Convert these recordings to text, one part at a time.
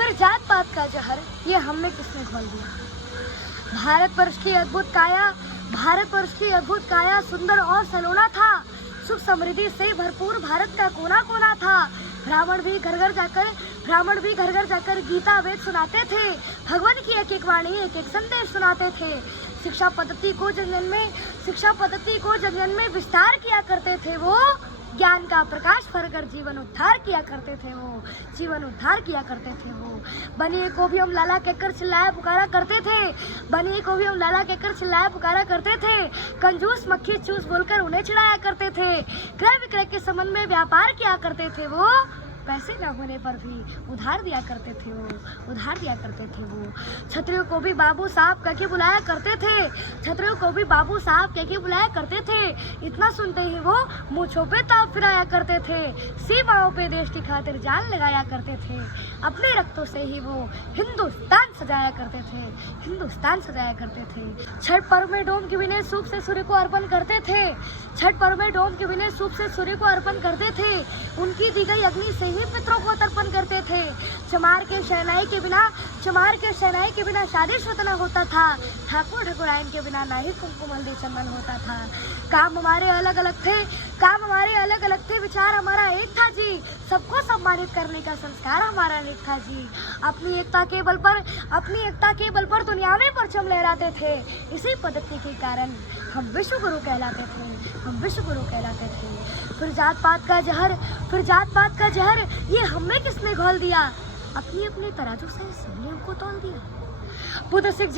फिर जात पात का जहर ये हमने किसने घोल दिया। भारतवर्ष की अद्भुत काया सुंदर और सलोना था। सुख समृद्धि से भरपूर भारत का कोना कोना था। ब्राह्मण भी घर घर जाकर गीता वेद सुनाते थे। भगवान की एक एक वाणी एक एक संदेश सुनाते थे। शिक्षा पद्धति को जंगल में विस्तार किया करते थे। वो ज्ञान का प्रकाश भरकर जीवन उद्धार किया करते थे। वो बनिए को भी हम लाला कहकर चिल्लाया पुकारा करते थे। कंजूस मक्खी चूस बोलकर उन्हें चिढ़ाया करते थे। क्रय विक्रय के संबंध में व्यापार किया करते थे। वो पैसे न होने पर भी उधार दिया करते थे। वो छत्रियों को भी बाबू साहब कह के बुलाया करते थे। इतना सुनते ही वो मूंछों पे ताव फिराया करते थे। सीमाओं पे देश की खातिर जान लगाया करते थे। अपने रक्तों से ही वो हिंदुस्तान सजाया करते थे। छठ पर्व में डोम की विनय सूप से सूर्य को अर्पण करते थे। उनकी दी गई अग्नि से ही पितरों को तर्पण करते थे। चमार के शहनाई के बिना शादी-शुदा न होता था। ठाकुर ठाकुराइन के बिना ना ही कुमकुम हल्दी चंदन होता था। काम हमारे अलग अलग थे, विचार हमारा एक था जी। सबको सम्मानित करने का संस्कार हमारा एक था जी। अपनी एकता के बल पर दुनिया में परचम लहराते थे। इसी पद्धति के कारण हम विश्व गुरु कहलाते थे। फिर जात पात का जहर ये हमने किसने घोल दिया। अपनी तराजू से सबने हमको तौल दिया। बुद्ध सिख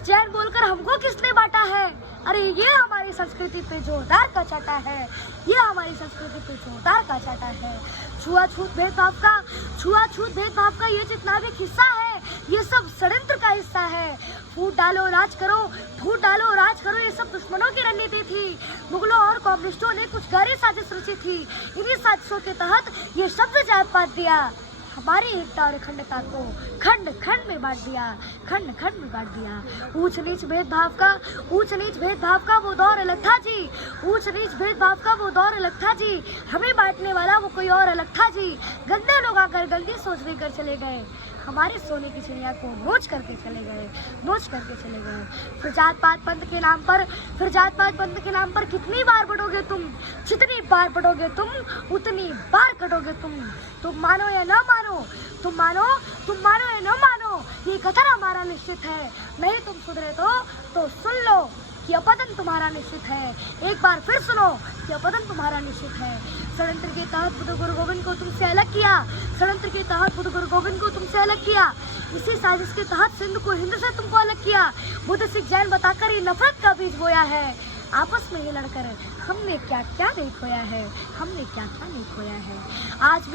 जैन बोलकर हमको किसने बांटा है। अरे ये हमारी संस्कृति पे जोरदार का चाटा है। छुआछूत भेदभाव का ये जितना भी किस्सा है ये सब षड्यंत्र का हिस्सा है। फूट डालो राज करो ये सब दुश्मनों की रणनीति थी। मुगलों और कम्युनिस्टों ने कुछ गहरी साजिश रची थी। इन्हीं साजिशों के तहत ये शब्द जात पात दिया। हमारी एकता और अखंडता को खंड खंड में बांट दिया। ऊंच नीच भेदभाव का वो दौर अलग था जी। हमें बांटने वाला वो कोई और अलग था जी। गंदे लोग आकर गंदी सोच लेकर चले गए। हमारे सोने की चिड़िया को नोच करके चले गए। फिर जात पात पंथ के नाम पर कितनी बार बढ़ोगे तुम। जितनी बार बढ़ोगे तुम उतनी बार कटोगे तुम। तुम मानो या न मानो, ये कथन हमारा निश्चित है। नहीं तुम सुधरे तो सुन लो कि अपतन तुम्हारा निश्चित है। एक बार फिर सुनो कि अपतन तुम्हारा निश्चित है। षड्यंत्र के तहत बुद्ध गुरु गोविंद को तुमसे अलग किया। इसी साजिश के तहत सिंध को हिंद से तुमको अलग किया। बुद्ध सिख जैन बताकर ये नफरत का बीज बोया है। आपस में ही लड़कर हमने क्या क्या नहीं खोया है। आज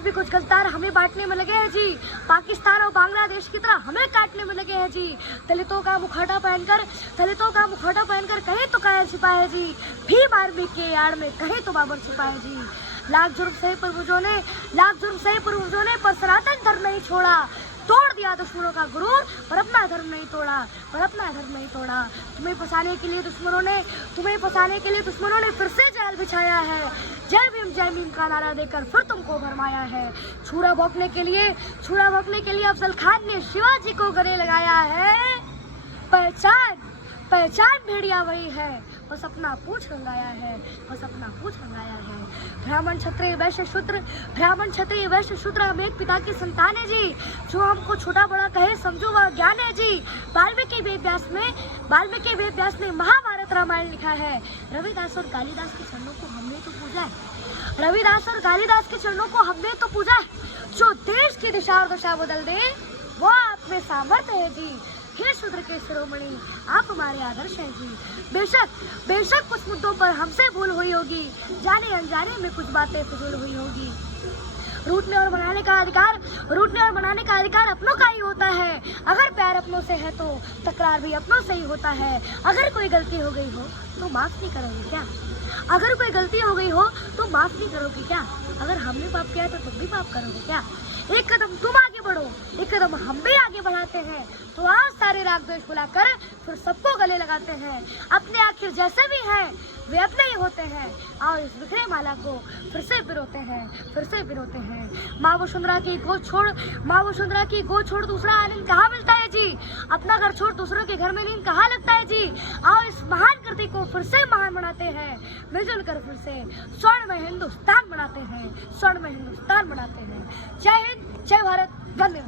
भी कुछ गद्दार हमें बांटने में लगे हैं जी। पाकिस्तान और बांग्लादेश की तरह हमें काटने में लगे हैं जी। दलितों का मुखौटा पहनकर कहीं तो कायर छिपा है जी। भीम आर्मी के आड़ में कहीं तो बाबर छिपा है जी। लाख जुर्म सहे पूर्वजों ने पर सनातन धर्म नहीं छोड़ा। तोड़ दिया दुश्मनों का गुरूर पर अपना धर्म नहीं तोड़ा। तुम्हें फंसाने के लिए दुश्मनों ने फिर से जाल बिछाया है। जय भीम का नारा देकर फिर तुमको भरमाया है। छुरा भोंकने के लिए अफजल खान ने शिवाजी को गले लगाया है। पहचान भेड़िया वही है, बस अपना पूछ रंगाया है। ब्राह्मण क्षत्रिय वैश्य शूद्र हम एक पिता की संतान है जी। जो हमको छोटा बड़ा कहे समझो वह ज्ञान है जी। वाल्मीकि वेद व्यास ने महाभारत रामायण लिखा है। रविदास और कालिदास के चरणों को हमने तो पूजा है। जो देश की दिशा और दशा बदल दे वो आप में सामर्थ्य है जी। हे शूद्र के शिरोमणि आप हमारे आदर्श हैं जी। बेशक कुछ मुद्दों पर हमसे भूल हुई होगी। जाने अनजाने में कुछ बातें फजूल हुई होगी। रूठने और बनाने का अधिकार अपनों का ही होता है। अगर प्यार अपनों से है तो तकरार भी अपनों से ही होता है। अगर कोई गलती हो गई हो तो माफ नहीं करोगे क्या। अगर कोई गलती हो गई हो तो माफ नहीं करोगे क्या? अगर हमने पाप किया है तो तुम भी पाप करोगे क्या? एक कदम तुम आगे बढ़ो, एक कदम हम भी आगे बढ़ाते हैं। तो आज सारे राग द्वेष बुलाकर फिर सबको गले लगाते हैं। अपने आखिर जैसे भी हैं वे अपने ही होते हैं, और इस बिखरे माला को फिर से पिरोते हैं, फिर से पिरोते हैं। माँ वसुंधरा की गोद छोड़, माँ वसुंधरा की गोद छोड़ दूसरा आनंद कहाँ मिलता है जी? अपना घर छोड़ दूसरों के घर में नींद कहाँ लगता है जी? और इस महान कृति को फिर से महान बनाते हैं, मिलजुल कर फिर से स्वर्ण में हिंदुस्तान बनाते हैं, स्वर्ण में हिंदुस्तान बनाते हैं। जय हिंद, जय भारत, धन्यवाद।